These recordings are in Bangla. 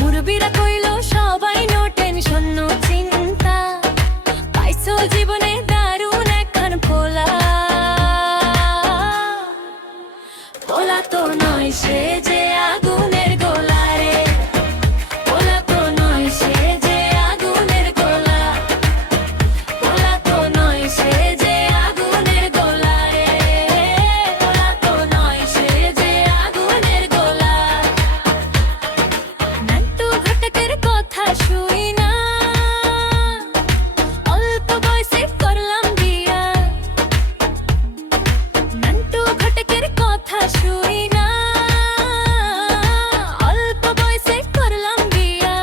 মুরব্বিরা কইল সবাই নো টেনশন নো চিন্তা, পাইছো জীবনে দারুণ একখান পোলা। পোলা তো নয় সে যে আগুনের গোলা রে, পোলা তো নয় সে যে আগুনের গোলা, পোলা তো নয় সে যে আগুনের গোলা রে, পোলা তো নয় সে যে আগুনের গোলা। নান্টু ঘটকের কথা শুই না, অল্প বয়সে করলাম বিয়া। নান্টু ঘটকের কথা শুই না, অল্প বয়সে করলাম বিয়া।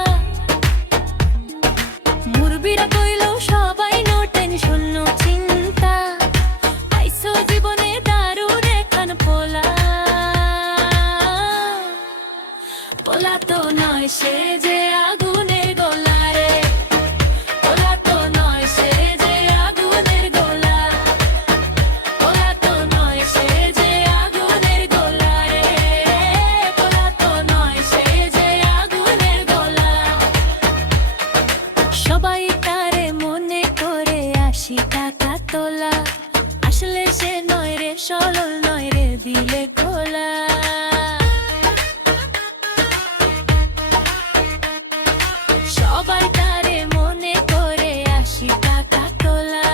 মুরব্বিরা কইল সবাই নো টেনশন নো চিন্তা, পাইছো জীবনে দারুণ একখান পোলা। পোলা তো নয় সে যে আগুনের গোলা রে, পোলা তো নয় সে যে আগুনের গোলা, পোলা তো নয় সে যে আগুনের গোলা রে, পোলা তো নয় সে যে আগুনের গোলা। সবাই তারে মনে করে 80 টাকা তোলা, আসলে সে নয় রে সরল নয় রে দিলে খোলা। সবাই তারে মনে করে 80 টাকা তোলা,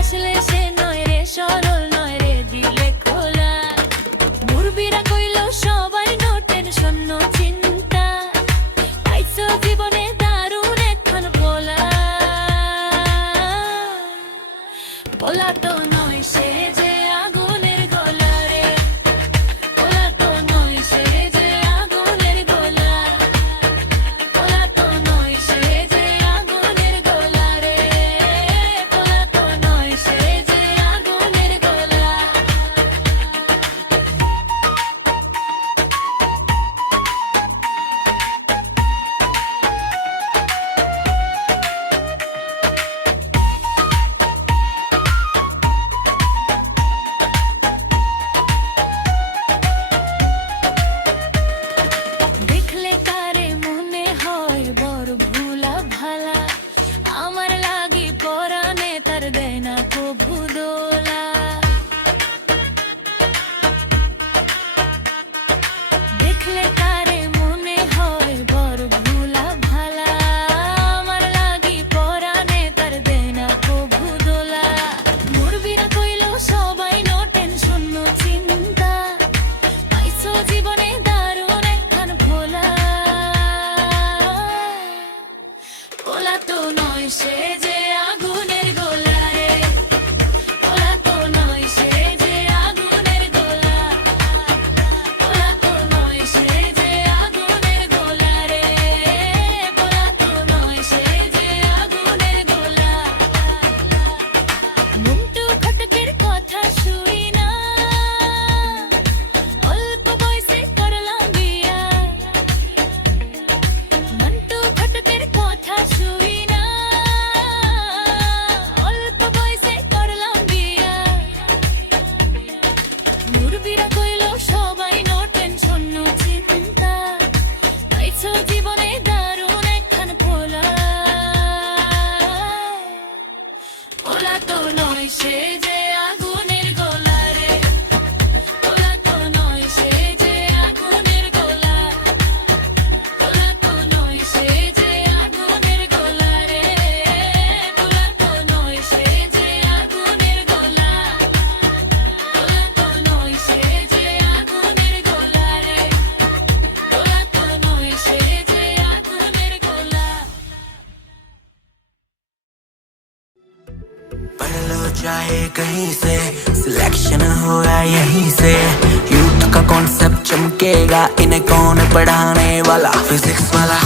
আসলে সে নয় রে সরল নয় রে দিলে খোলা। মুরব্বিরা কইল সবাই নো টেনশন নো চিন্তা, পাইছো জীবনে দারুণ একখান পোলা। পোলা তো নয় সে যে আগুনের গোলা রে, পোলা তো নয় সে যে আগুনের গোলা, পোলা তো নয় সে যে আগুনের গোলা রে, পোলা তো নয় সে যে আগুনের গোলা। দেখলে কারে মনে হয় বড় ভুলা ভালা, আমার লাগি পরাণে তার দেয় না কভু দোলা। দেখলে কারে মনে হয় বড় ভুলা ভালা, আমার লাগি পরাণে তার দেয় না কভু দোলা। মুরব্বিরা কইল সবাই নো টেনশন নো চিন্তা, পাইছো জীবনে দারুণ একখান পোলা। পোলা তো নয় সে যে আগুনের গোলা রে, পোলা তো নয় সে যে আগুনের গোলা, পোলা তো নয় সে যে আগুনের গোলা রে, পোলা তো নয় সে যে আগুনের গোলা। মুন্টু ঘটকের কথা শুই না, অল্প বয়সে করলাম বিয়া। মন্টু ঘটকের কথা শুই না, অল্প বয়সে করলাম বিয়া। মুরব্বিরা কইল সবাই নো টেনশন নো চিন্তা, পাইছো জীবনে দারুণ একখান পোলা। পোলা তো নয় সে যে আগুনের গোলা রে, পোলা তো নয় সে যে আগুনের গোলা, পোলা তো নয় সে যে আগুনের গোলা রে, পোলা তো নয় সে যে আগুনের গোলা, পোলা তো নয় সে যে আগুনের গোলা রে, পোলা তো নয় সে যে আগুনের গোলা। पढ़ लो चाहे कहीं से, सिलेक्शन होगा यहीं से। यूथ का कॉन्सेप्ट चमकेगा, इन्हें कौन पढ़ाने वाला, फिजिक्स वाला